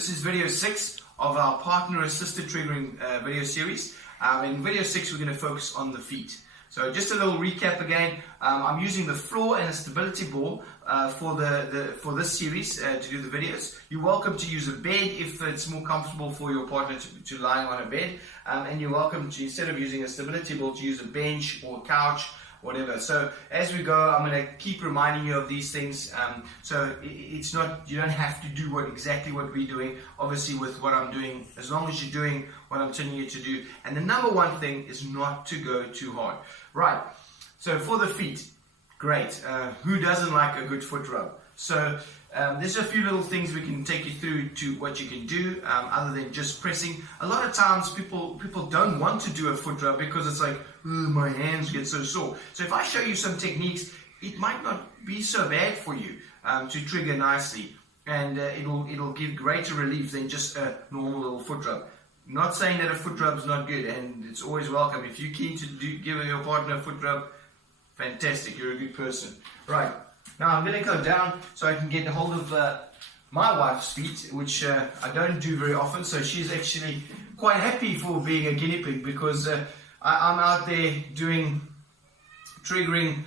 This is video 6 of our partner assisted triggering video series. In video 6 we're going to focus on the feet. So just a little recap again. I'm using the floor and a stability ball for this series to do the videos. You're welcome to use a bed if it's more comfortable for your partner to lying on a bed, and you're welcome to, instead of using a stability ball, to use a bench or a couch, whatever. So as we go, I'm going to keep reminding you of these things. So it's not, you don't have to do exactly what we're doing, obviously, with what I'm doing, as long as you're doing what I'm telling you to do. And the number one thing is not to go too hard. Right, so for the feet, great. Who doesn't like a good foot rub? So there's a few little things we can take you through to what you can do other than just pressing. A lot of times people don't want to do a foot rub because it's like, my hands get so sore. So if I show you some techniques, it might not be so bad for you to trigger nicely, and it'll give greater relief than just a normal little foot rub. Not saying that a foot rub is not good, and it's always welcome. If you're keen to give your partner a foot rub, fantastic, you're a good person. Right, now I'm going to go down so I can get a hold of my wife's feet, which I don't do very often, so she's actually quite happy for being a guinea pig, because I'm out there doing triggering,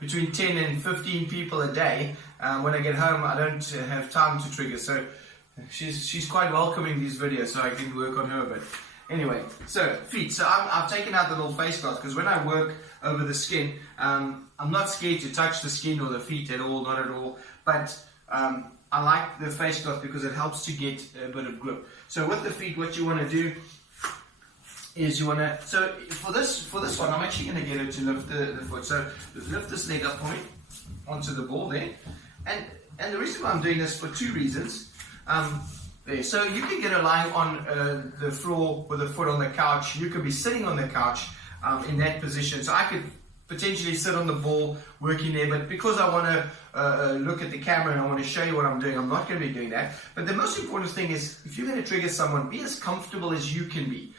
between 10 and 15 people a day. When I get home, I don't have time to trigger, so she's quite welcoming these videos, so I can work on her a bit. Anyway, so feet. So I've taken out the little face cloth, because when I work over the skin, I'm not scared to touch the skin or the feet at all, not at all. But I like the face cloth because it helps to get a bit of grip. So with the feet, what you want to do is so for this one, I'm actually going to get her to lift the foot. So lift this leg up for me onto the ball there. And the reason why I'm doing this, for two reasons. There. So you can get her lying on the floor with a foot on the couch. You could be sitting on the couch in that position. So I could potentially sit on the ball working there, but because I want to look at the camera and I want to show you what I'm doing, I'm not going to be doing that. But the most important thing is, if you're going to trigger someone, be as comfortable as you can be.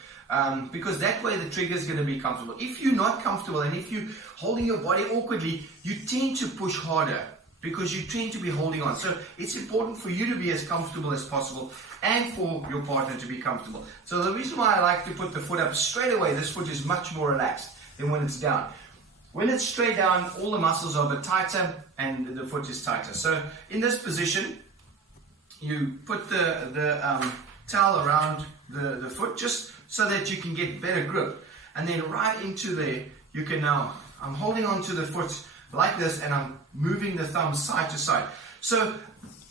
Because that way the trigger is going to be comfortable. If you're not comfortable and if you're holding your body awkwardly, you tend to push harder, because you tend to be holding on. So it's important for you to be as comfortable as possible and for your partner to be comfortable. So the reason why I like to put the foot up straight away, this foot is much more relaxed than when it's down. When it's straight down, all the muscles are a bit tighter and the foot is tighter. So in this position, you put the towel around the foot just so that you can get better grip. And then right into there, you can now, I'm holding on to the foot like this, and I'm moving the thumb side to side. So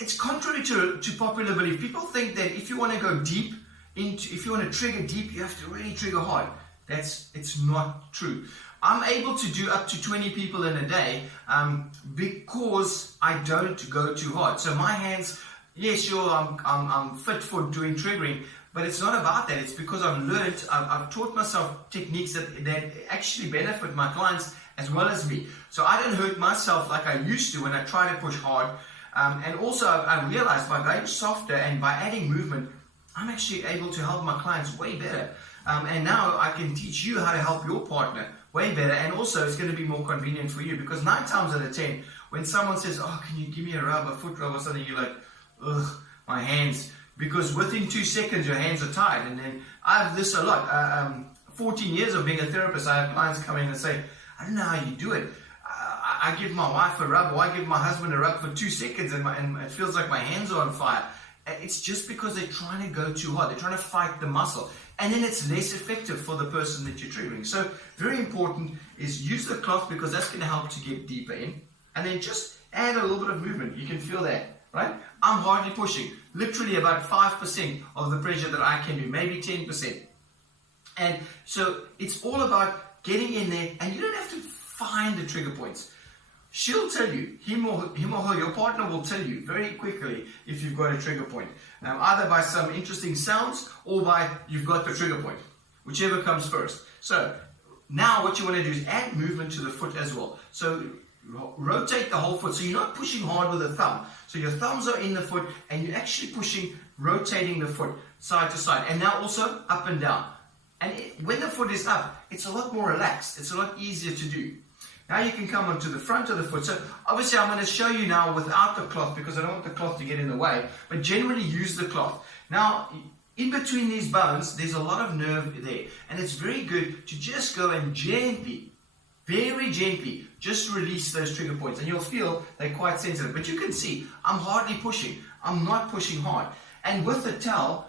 it's contrary to popular belief. People think that if you want to go deep if you want to trigger deep, you have to really trigger hard. It's not true. I'm able to do up to 20 people in a day because I don't go too hard. So my hands, yes, sure, I'm fit for doing triggering, but it's not about that. It's because I've taught myself techniques that actually benefit my clients as well as me. So I don't hurt myself like I used to when I try to push hard. And also I realized by going softer and by adding movement, I'm actually able to help my clients way better. And now I can teach you how to help your partner way better. And also it's going to be more convenient for you, because 9 times out of 10, when someone says, oh, can you give me a foot rub or something, you're like, ugh, my hands. Because within 2 seconds, your hands are tired. And then I have this a lot. 14 years of being a therapist, I have clients come in and say, I don't know how you do it. I give my wife a rub, or I give my husband a rub for 2 seconds, and it feels like my hands are on fire. It's just because they're trying to go too hard. They're trying to fight the muscle. And then it's less effective for the person that you're triggering. So very important is use the cloth, because that's going to help to get deeper in. And then just add a little bit of movement. You can feel that, right? I'm hardly pushing. Literally about 5% of the pressure that I can do, maybe 10%. And so it's all about getting in there, and you don't have to find the trigger points. She'll tell you, him or her, your partner will tell you very quickly if you've got a trigger point. Either by some interesting sounds or by you've got the trigger point, whichever comes first. So now what you want to do is add movement to the foot as well. So rotate the whole foot, so you're not pushing hard with the thumb. So your thumbs are in the foot and you're actually rotating the foot side to side, and now also up and down. And when the foot is up, it's a lot more relaxed. It's a lot easier to do. Now you can come onto the front of the foot. So obviously I'm going to show you now without the cloth because I don't want the cloth to get in the way, but generally use the cloth. Now, in between these bones, there's a lot of nerve there, and it's very good to just go and gently, very gently, just release those trigger points, and you'll feel they're quite sensitive. But you can see, I'm hardly pushing. I'm not pushing hard. And with the towel,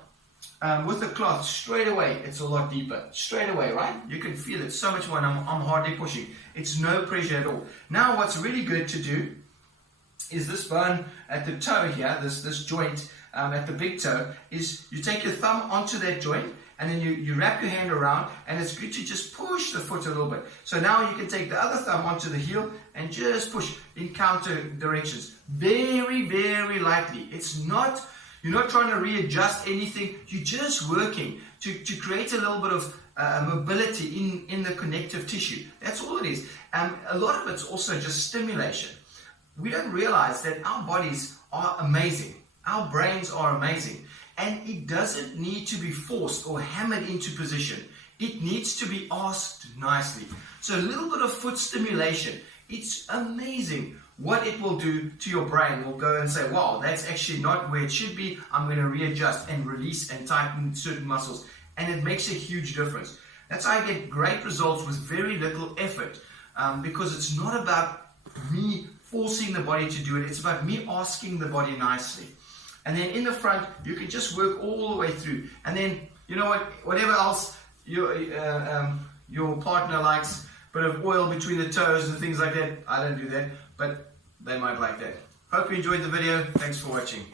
with the cloth, straight away, it's a lot deeper. Straight away, right? You can feel it so much more, and I'm hardly pushing. It's no pressure at all. Now, what's really good to do is this bone at the toe here, this joint at the big toe, is you take your thumb onto that joint, and then you wrap your hand around, and it's good to just push the foot a little bit. So now you can take the other thumb onto the heel and just push in counter directions. Very, very lightly. You're not trying to readjust anything. You're just working to create a little bit of mobility in the connective tissue. That's all it is. A lot of it's also just stimulation. We don't realize that our bodies are amazing. Our brains are amazing. And it doesn't need to be forced or hammered into position. It needs to be asked nicely. So a little bit of foot stimulation, it's amazing what it will do to your brain. Will go and say, wow, that's actually not where it should be. I'm going to readjust and release and tighten certain muscles. And it makes a huge difference. That's how I get great results with very little effort, because it's not about me forcing the body to do it. It's about me asking the body nicely. And then in the front, you can just work all the way through. And then, you know what, whatever else your partner likes, a bit of oil between the toes and things like that. I don't do that, but they might like that. Hope you enjoyed the video. Thanks for watching.